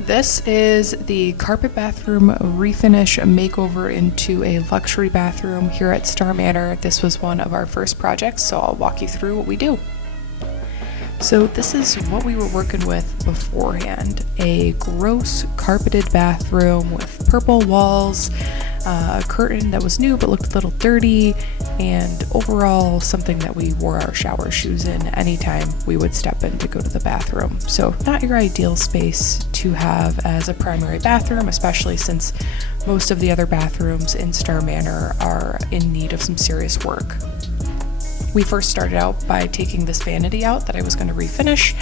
This is the carpet bathroom refinish makeover into a luxury bathroom here at Star Manor. This was one of our first projects, so I'll walk you through what we do. So this is what we were working with beforehand. A gross carpeted bathroom with purple walls, a curtain that was new but looked a little dirty, and overall something that we wore our shower shoes in anytime we would step in to go to the bathroom. So not your ideal space to have as a primary bathroom, especially since most of the other bathrooms in Star Manor are in need of some serious work. We first started out by taking this vanity out that I was going to refinish.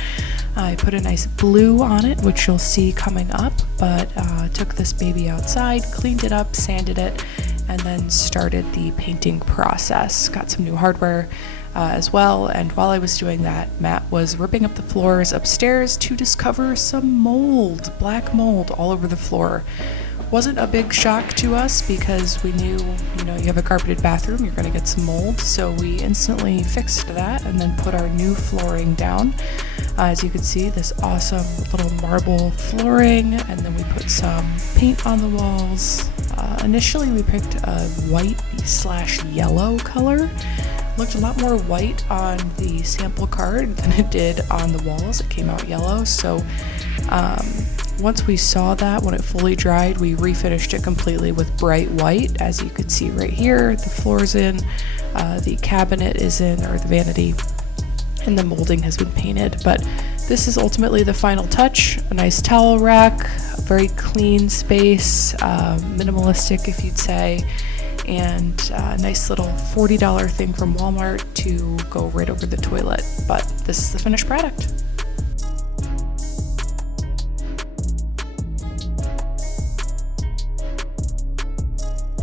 I put a nice blue on it, which you'll see coming up, but took this baby outside, cleaned it up, sanded it, and then started the painting process. Got some new hardware as well, and while I was doing that, Matt was ripping up the floors upstairs to discover some mold, black mold all over the floor. Wasn't a big shock to us because we knew, you have a carpeted bathroom, you're going to get some mold, so we instantly fixed that and then put our new flooring down. As you can see, this awesome little marble flooring, and then we put some paint on the walls. Initially we picked a white/yellow color. Looked a lot more white on the sample card than it did on the walls. It came out yellow, so once we saw that, when it fully dried, we refinished it completely with bright white. As you can see right here, the floor's in, the cabinet is in, or the vanity, and the molding has been painted. But this is ultimately the final touch. A nice towel rack, a very clean space, minimalistic if you'd say, and a nice little $40 thing from Walmart to go right over the toilet. But this is the finished product.